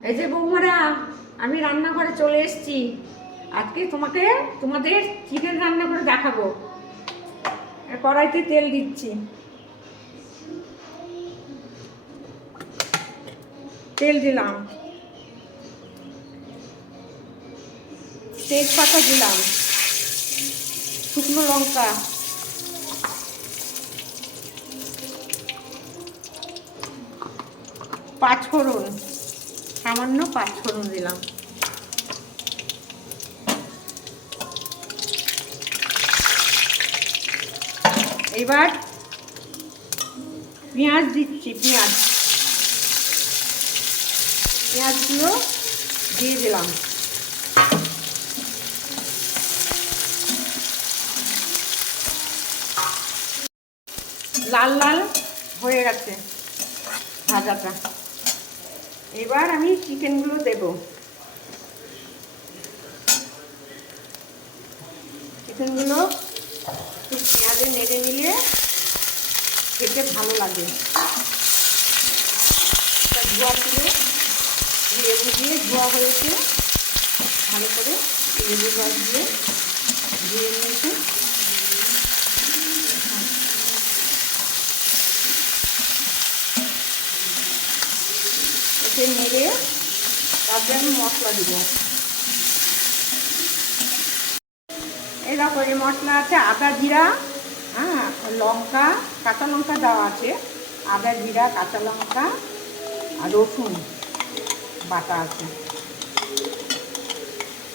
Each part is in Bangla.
এই যে বৌমারা, আমি রান্নাঘরে চলে এসেছি। আজকে তোমাদের চিকেন রান্না করে দেখাবো। কড়াইতে তেল দিচ্ছি, তেল দিলাম, তেজপাতা দিলাম, শুকনো লঙ্কা, পাঁচফোড়ন, সামান্য পাঁচফোড়ন দিলাম, এবার পেঁয়াজ দিচ্ছি। পেঁয়াজগুলো দিয়ে দিলাম। লাল লাল হয়ে গেছে ভাজাটা। এবার আমি চিকেনগুলো দেব। চিকেনগুলো একটু পেঁয়াজে নেড়ে নিলে খেতে ভালো লাগে। ধোয়া তুলে লেবু দিয়ে ধোয়া হয়েছে, ভালো করে লেবু রস দিয়ে ধুয়ে নিয়েছে। এতে নেড়ে তারপরে আমি মশলা দিব। এরকম এই মশলা আছে আদা জিরা, লঙ্কা, কাঁচা লঙ্কা দেওয়া আছে। আদা জিরা, কাঁচা লঙ্কা আর রসুন বাটা আছে,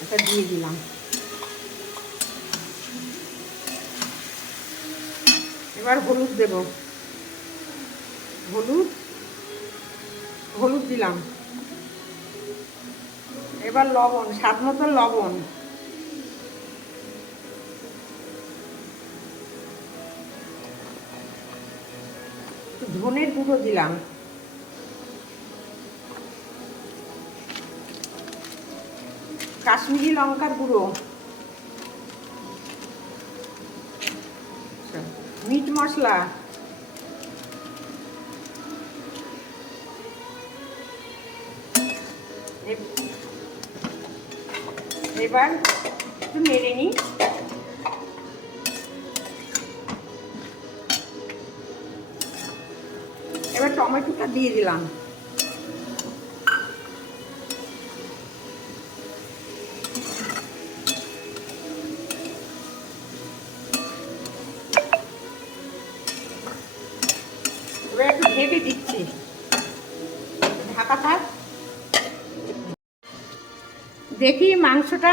এটা দিয়ে দিলাম। এবার হলুদ দেব, হলুদ দিলাম। এবার লবণ, স্বাদ মতো লবণ, ধনের গুঁড়ো দিলাম, কাশ্মীরি লঙ্কার গুঁড়ো, মিট মশলা, এবার একটু নেড়ে নিই। এবার টমেটোটা দিয়ে দিলাম। এবার একটু ঢেকে দিচ্ছি, ঢাকা থাক। দেখি মাংসটা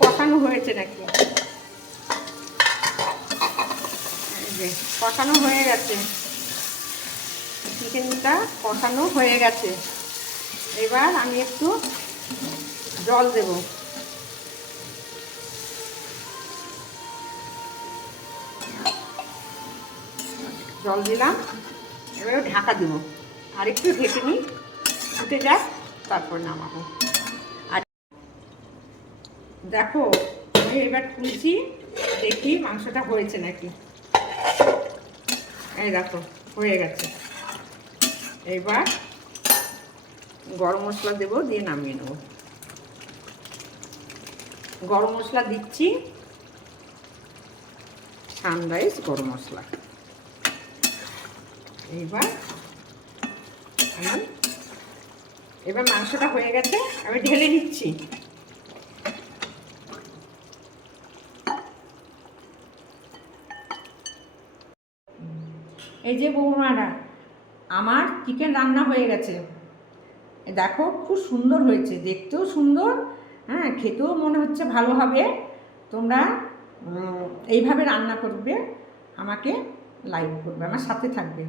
কষানো হয়েছে নাকি। কষানো হয়ে গেছে, চিকেনটা কষানো হয়ে গেছে। এবার আমি একটু জল দেব। জল দিলাম, এবার ঢাকা দেবো। আর একটু ঢেকে নিই, ফুটে যাক, তারপর নামাবো। আর দেখো, আমি এবার খুলছি, দেখি মাংসটা হয়েছে নাকি। এই দেখো, হয়ে গেছে। এবার গরম মশলা দেবো, দিয়ে নামিয়ে নেব। গরম মশলা দিচ্ছি, সানরাইজ গরম মশলা। এবার মাংসটা হয়ে গেছে, আমি ঢেলে নিচ্ছি। এই যে বৌমারা, আমার চিকেন রান্না হয়ে গেছে। দেখো, খুব সুন্দর হয়েছে, দেখতেও সুন্দর, খেতেও মনে হচ্ছে ভালো হবে। তোমরা এইভাবে রান্না করবে, আমাকে লাইক করবে, আমার সাথে থাকবে।